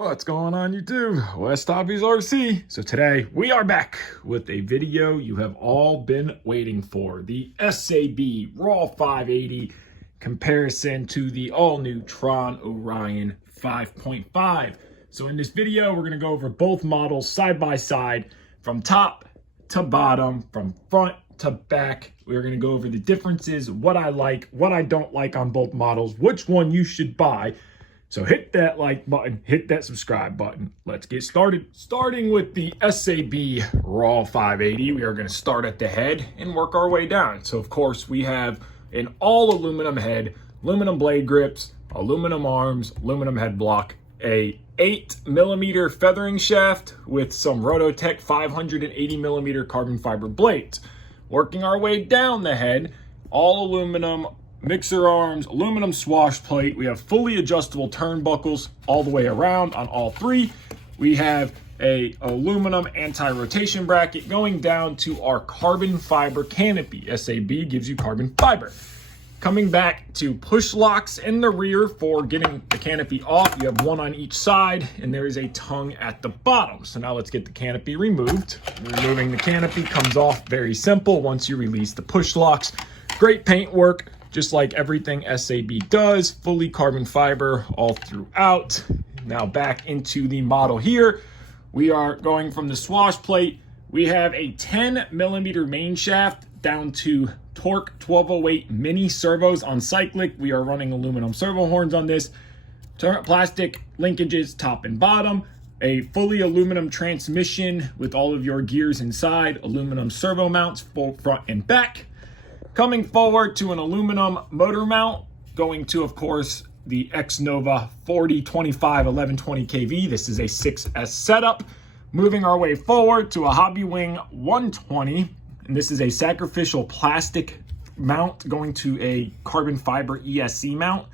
What's going on YouTube? WestHobbiesRC. So today we are back with a video you have all been waiting for. The SAB RAW 580 comparison to the all-new Tron Orion 5.5. So in this video, we're going to go over both models side by side from top to bottom, from front to back. We're going to go over the differences, what I like, what I don't like on both models, which one you should buy. So hit that like button, hit that subscribe button. Let's get started. Starting with the SAB RAW 580, we are going to start at the head and work our way down. So of course we have an all aluminum head, aluminum blade grips, aluminum arms, aluminum head block, a 8mm feathering shaft with some Rototech 580mm carbon fiber blades. Working our way down the head, all aluminum mixer arms, aluminum swash plate. We have fully adjustable turnbuckles all the way around on all three. We have a aluminum anti-rotation bracket going down to our carbon fiber canopy. SAB gives you carbon fiber. Coming back to push locks in the rear for getting the canopy off. You have one on each side and there is a tongue at the bottom. So now let's get the canopy removed. Removing the canopy comes off very simple once you release the push locks. Great paint work. Just like everything SAB does, fully carbon fiber all throughout. Now back into the model here. We are going from the swash plate. We have a 10mm main shaft down to Torque 1208 mini servos on cyclic. We are running aluminum servo horns on this. Plastic linkages top and bottom. A fully aluminum transmission with all of your gears inside. Aluminum servo mounts, full front and back. Coming forward to an aluminum motor mount, going to, of course, the X-Nova 4025 1120 kV. This is a 6S setup. Moving our way forward to a Hobby Wing 120, and this is a sacrificial plastic mount going to a carbon fiber ESC mount.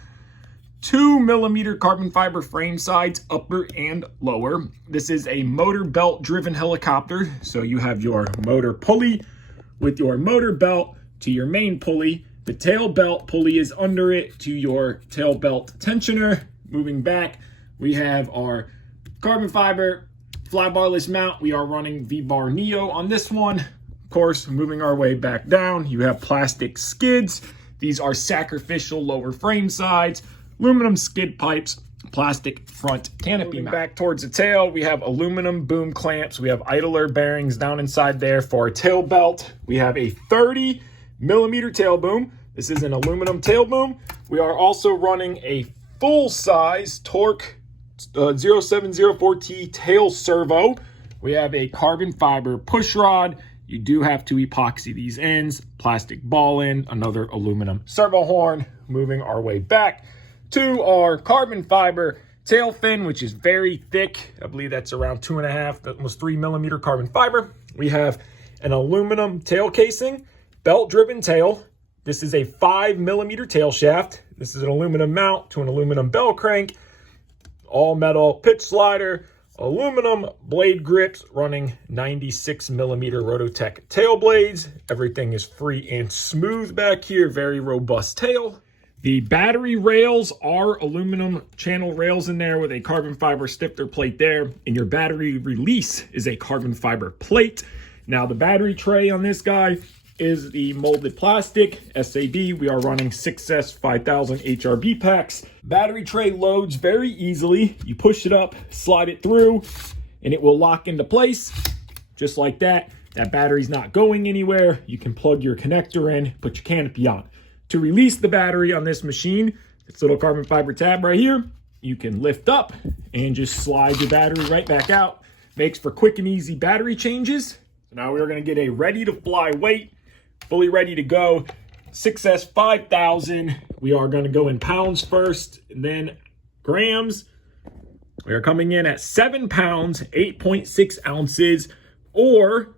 2mm carbon fiber frame sides, upper and lower. This is a motor belt driven helicopter, so you have your motor pulley with your motor belt to your main pulley. The tail belt pulley is under it to your tail belt tensioner. Moving back, we have our carbon fiber fly barless mount. We are running V-Bar Neo on this one. Of course, moving our way back down, you have plastic skids. These are sacrificial lower frame sides, aluminum skid pipes, plastic front canopy mount. Back towards the tail, we have aluminum boom clamps. We have idler bearings down inside there for our tail belt. We have a 30mm tail boom. This is an aluminum tail boom. We are also running a full-size Torque 0704T tail servo. We have a carbon fiber push rod. You do have to epoxy these ends. Plastic ball end, another aluminum servo horn. Moving our way back to our carbon fiber tail fin, which is very thick. I believe that's around 2.5, almost 3mm carbon fiber. We have an aluminum tail casing, belt-driven tail. This is a 5mm tail shaft. This is an aluminum mount to an aluminum bell crank. All metal pitch slider, aluminum blade grips running 96mm Rototech tail blades. Everything is free and smooth back here. Very robust tail. The battery rails are aluminum channel rails in there with a carbon fiber stifter plate there. And your battery release is a carbon fiber plate. Now the battery tray on this guy is the molded plastic. SAB, we are running 6S 5000 HRB packs. Battery tray loads very easily. You push it up, slide it through, and it will lock into place. Just like that. That battery's not going anywhere. You can plug your connector in, put your canopy on. To release the battery on this machine, this little carbon fiber tab right here, you can lift up and just slide your battery right back out. Makes for quick and easy battery changes. So now we're gonna get a ready to fly weight. Fully ready to go. 6S 5000. We are going to go in pounds first, and then grams. We are coming in at 7 pounds, 8.6 ounces, or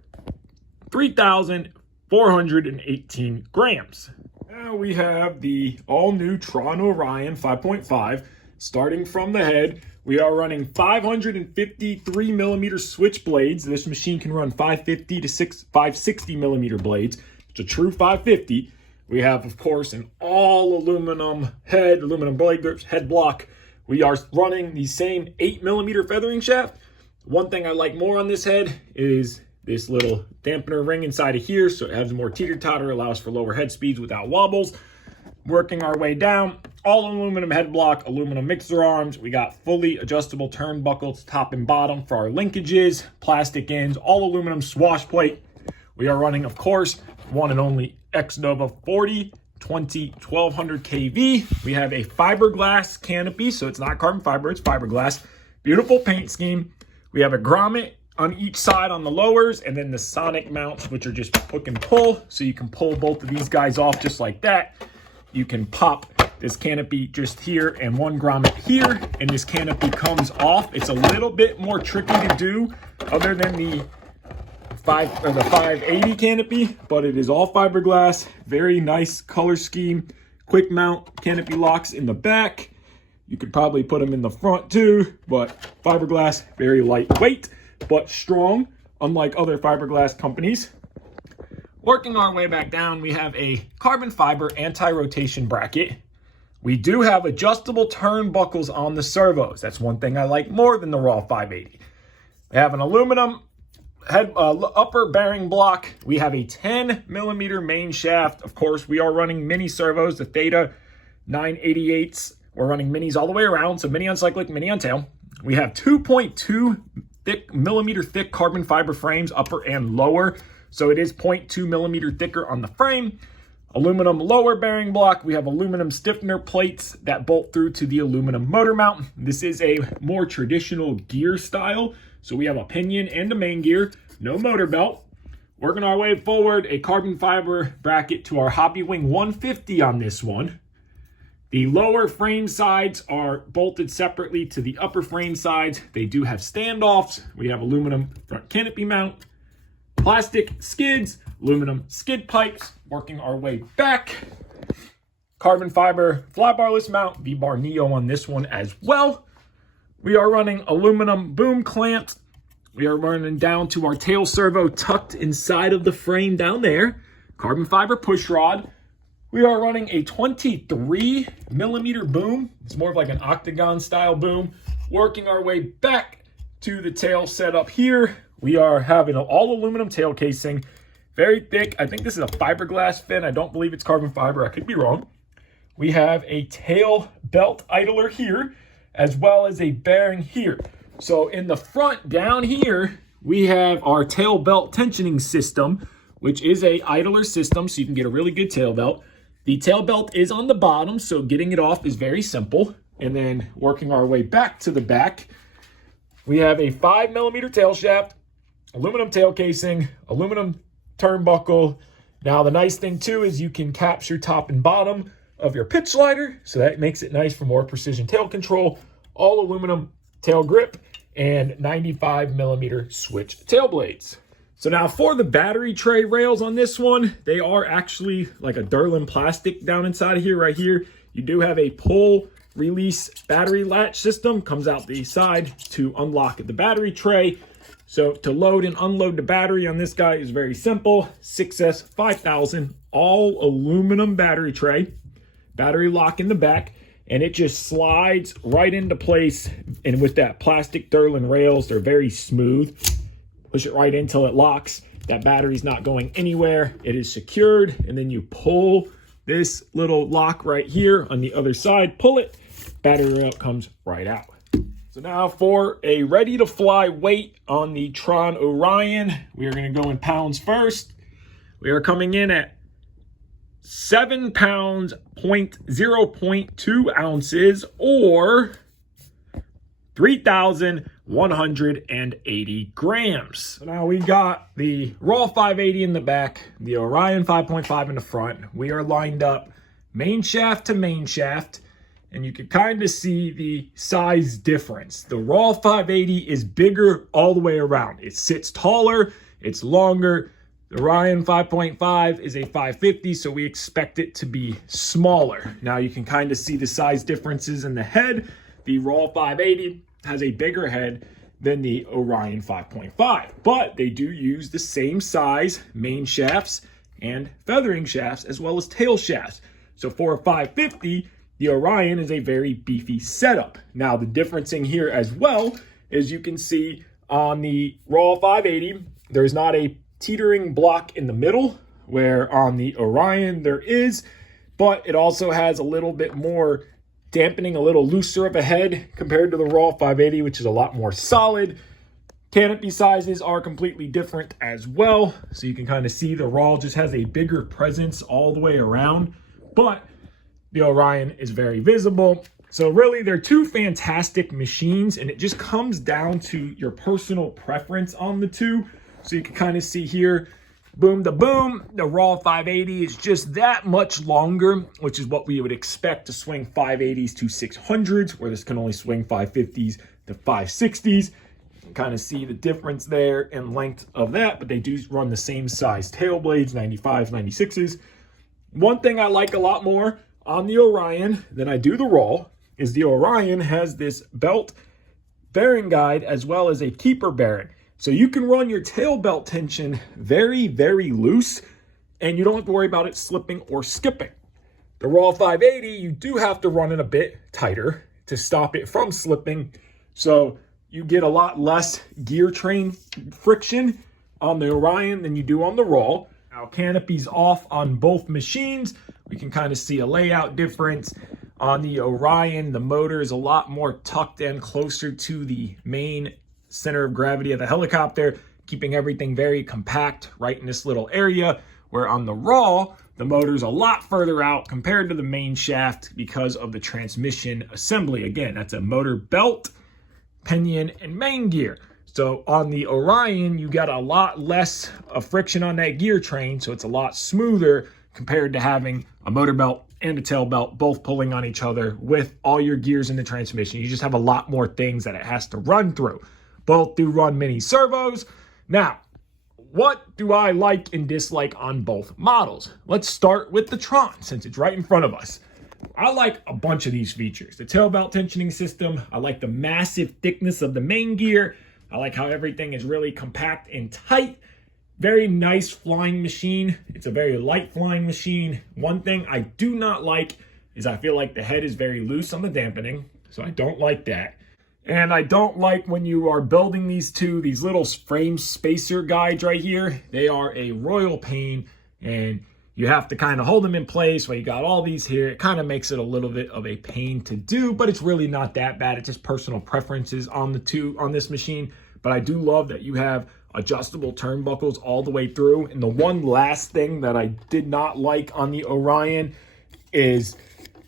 3,418 grams. Now we have the all-new Tron Orion 5.5. Starting from the head, we are running 553mm switch blades. This machine can run 550 to 560mm blades. It's a true 550. We have, of course, an all aluminum head, aluminum blade grips, head block We are running the same 8mm feathering shaft. One thing I like more on this head is this little dampener ring inside of here, so it has more teeter-totter, allows for lower head speeds without wobbles. Working our way down, all aluminum head block, aluminum mixer arms. We got fully adjustable turnbuckles top and bottom for our linkages, plastic ends, all aluminum swash plate. We are running, of course, one and only X-Nova 40 20 1200 kV. We have a fiberglass canopy, so it's not carbon fiber, it's fiberglass. Beautiful paint scheme. We have a grommet on each side on the lowers, and then the sonic mounts, which are just hook and pull, so you can pull both of these guys off just like that. You can pop this canopy just here and one grommet here, and this canopy comes off. It's a little bit more tricky to do other than the 580 canopy, but it is all fiberglass. Very nice color scheme. Quick mount canopy locks in the back. You could probably put them in the front too, but fiberglass, very lightweight but strong, unlike other fiberglass companies. Working our way back down, we have a carbon fiber anti-rotation bracket. We do have adjustable turnbuckles on the servos. That's one thing I like more than the Raw 580. We have an aluminum head upper bearing block. We have a 10mm main shaft. Of course, we are running mini servos, the Theta 988s. We're running minis all the way around, so mini on cyclic, mini on tail. We have 2.2mm thick carbon fiber frames, upper and lower. So it is 0.2mm thicker on the frame. Aluminum lower bearing block. We have aluminum stiffener plates that bolt through to the aluminum motor mount. This is a more traditional gear style. So we have a pinion and a main gear, no motor belt. Working our way forward, a carbon fiber bracket to our Hobby Wing 150 on this one. The lower frame sides are bolted separately to the upper frame sides. They do have standoffs. We have aluminum front canopy mount, plastic skids, aluminum skid pipes. Working our way back, carbon fiber flybarless mount, V-bar Neo on this one as well. We are running aluminum boom clamps. We are running down to our tail servo tucked inside of the frame down there. Carbon fiber push rod. We are running a 23mm boom. It's more of like an octagon style boom. Working our way back to the tail setup here. We are having an all aluminum tail casing, very thick. I think this is a fiberglass fin. I don't believe it's carbon fiber. I could be wrong. We have a tail belt idler here, as well as a bearing here. So in the front down here, we have our tail belt tensioning system, which is a idler system, so you can get a really good tail belt. The tail belt is on the bottom, so getting it off is very simple. And then working our way back to the back, we have a 5mm tail shaft, aluminum tail casing, aluminum turnbuckle. Now the nice thing too is you can capture top and bottom of your pitch slider, so that makes it nice for more precision tail control. All aluminum tail grip and 95mm switch tail blades. So now for the battery tray rails on this one, they are actually like a Durlin plastic down inside of here, right here. You do have a pull release battery latch system, comes out the side to unlock the battery tray. So to load and unload the battery on this guy is very simple. 6S 5000 all aluminum battery tray, battery lock in the back, and it just slides right into place. And with that plastic Durlin rails, they're very smooth. Push it right in until it locks. That battery's not going anywhere. It is secured, and then you pull this little lock right here on the other side, pull it, battery rail comes right out. So now for a ready to fly weight on the Tron Orion, we are gonna go in pounds first. We are coming in at 7 pounds, 0.2 ounces, or 3,180 grams. So now we got the Raw 580 in the back, the Orion 5.5 in the front. We are lined up main shaft to main shaft, and you can kind of see the size difference. The Raw 580 is bigger all the way around. It sits taller, it's longer. The Orion 5.5 is a 550, so we expect it to be smaller. Now you can kind of see the size differences in the head. The Raw 580 has a bigger head than the Orion 5.5, but they do use the same size main shafts and feathering shafts, as well as tail shafts. So for a 550, The Orion is a very beefy setup. Now, the difference in here as well is you can see on the RAW 580, there's not a teetering block in the middle, where on the Orion there is, but it also has a little bit more dampening, a little looser of a head compared to the RAW 580, which is a lot more solid. Canopy sizes are completely different as well. So you can kind of see the RAW just has a bigger presence all the way around, but the Orion is very visible. So really, they're two fantastic machines, and it just comes down to your personal preference on the two. So you can kind of see here, boom to boom, the RAW 580 is just that much longer, which is what we would expect to swing 580s to 600s, where this can only swing 550s to 560s. You can kind of see the difference there in length of that, but they do run the same size tail blades, 95s, 96s. One thing I like a lot more on the Orion than I do the RAW is the Orion has this belt bearing guide as well as a keeper bearing. So you can run your tail belt tension very, very loose, and you don't have to worry about it slipping or skipping. The RAW 580, you do have to run it a bit tighter to stop it from slipping. So you get a lot less gear train friction on the Orion than you do on the RAW. Now, canopy's off on both machines. We can kind of see a layout difference. On the Orion, the motor is a lot more tucked in closer to the main center of gravity of the helicopter, keeping everything very compact right in this little area, where on the RAW, the motor's a lot further out compared to the main shaft because of the transmission assembly. Again, that's a motor belt, pinion, and main gear. So on the Orion, you got a lot less of friction on that gear train, so it's a lot smoother compared to having a motor belt and a tail belt both pulling on each other with all your gears in the transmission. You just have a lot more things that it has to run through. Both do run mini servos. Now, what do I like and dislike on both models? Let's start with the Tron, since it's right in front of us. I like a bunch of these features. The tail belt tensioning system. I like the massive thickness of the main gear. I like how everything is really compact and tight. Very nice flying machine. It's a very light flying machine. One thing I do not like is I feel like the head is very loose on the dampening, so I don't like that. And I don't like when you are building these little frame spacer guides right here. They are a royal pain, and you have to kind of hold them in place while you got all these here. It kind of makes it a little bit of a pain to do, but it's really not that bad. It's just personal preferences on this machine. But I do love that you have adjustable turnbuckles all the way through. And the one last thing that I did not like on the Orion is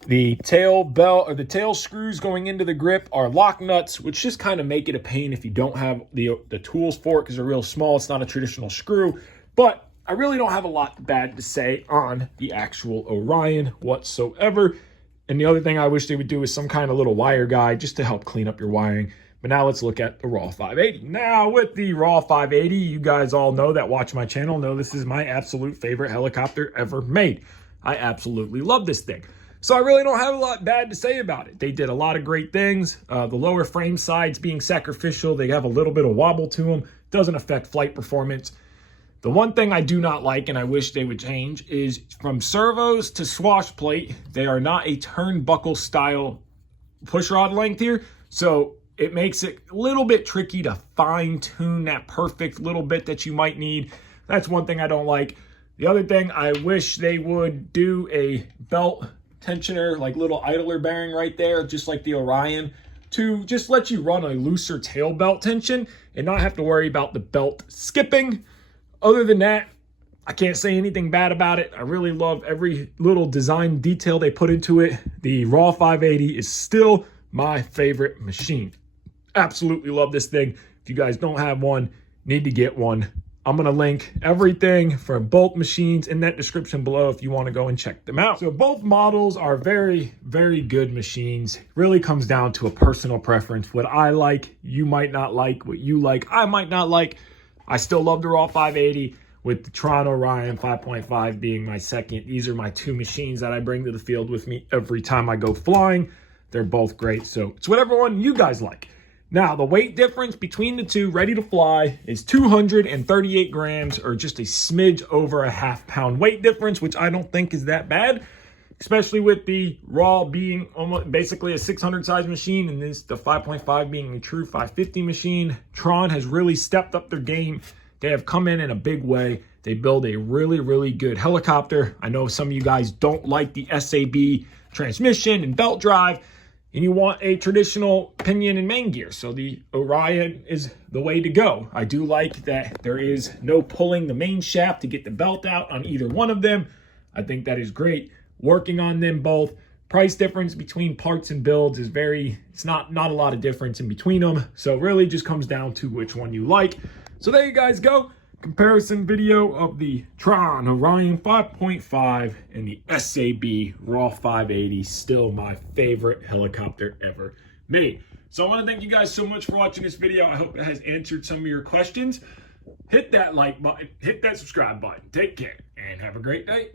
the tail belt, or the tail screws going into the grip are lock nuts, which just kind of make it a pain if you don't have the tools for it, because they're real small. It's not a traditional screw. But I really don't have a lot bad to say on the actual Orion whatsoever. And the other thing I wish they would do is some kind of little wire guide just to help clean up your wiring. But now let's look at the RAW 580. Now with the RAW 580, you guys all know that watch my channel know this is my absolute favorite helicopter ever made. I absolutely love this thing. So I really don't have a lot bad to say about it. They did a lot of great things. The lower frame sides being sacrificial, they have a little bit of wobble to them. Doesn't affect flight performance. The one thing I do not like, and I wish they would change, is from servos to swash plate, they are not a turnbuckle style push rod length here. So it makes it a little bit tricky to fine tune that perfect little bit that you might need. That's one thing I don't like. The other thing, I wish they would do a belt tensioner, like little idler bearing right there, just like the Orion, to just let you run a looser tail belt tension and not have to worry about the belt skipping. Other than that, I can't say anything bad about it. I really love every little design detail they put into it. The RAW 580 is still my favorite machine. Absolutely love this thing. If you guys don't have one, need to get one. I'm going to link everything for both machines in that description below if you want to go and check them out. So both models are very, very good machines. Really comes down to a personal preference. What I like, you might not like. What you like, I might not like. I still love the RAW 580, with the Tron Orion 5.5 being my second. These are my two machines that I bring to the field with me every time I go flying. They're both great, so it's whatever one you guys like. Now, the weight difference between the two ready to fly is 238 grams, or just a smidge over a half-pound weight difference, which I don't think is that bad, especially with the Raw being almost basically a 600 size machine and this the 5.5 being a true 550 machine. Tron has really stepped up their game. They have come in a big way. They build a really, really good helicopter. I know some of you guys don't like the SAB transmission and belt drive, and you want a traditional pinion and main gear. So the Orion is the way to go. I do like that there is no pulling the main shaft to get the belt out on either one of them. I think that is great. Working on them both. Price difference between parts and builds is it's not a lot of difference in between them. So it really just comes down to which one you like. So there you guys go. Comparison video of the Tron Orion 5.5 and the SAB RAW 580. Still my favorite helicopter ever made. So I want to thank you guys so much for watching this video. I hope it has answered some of your questions. Hit that like button, hit that subscribe button. Take care and have a great day.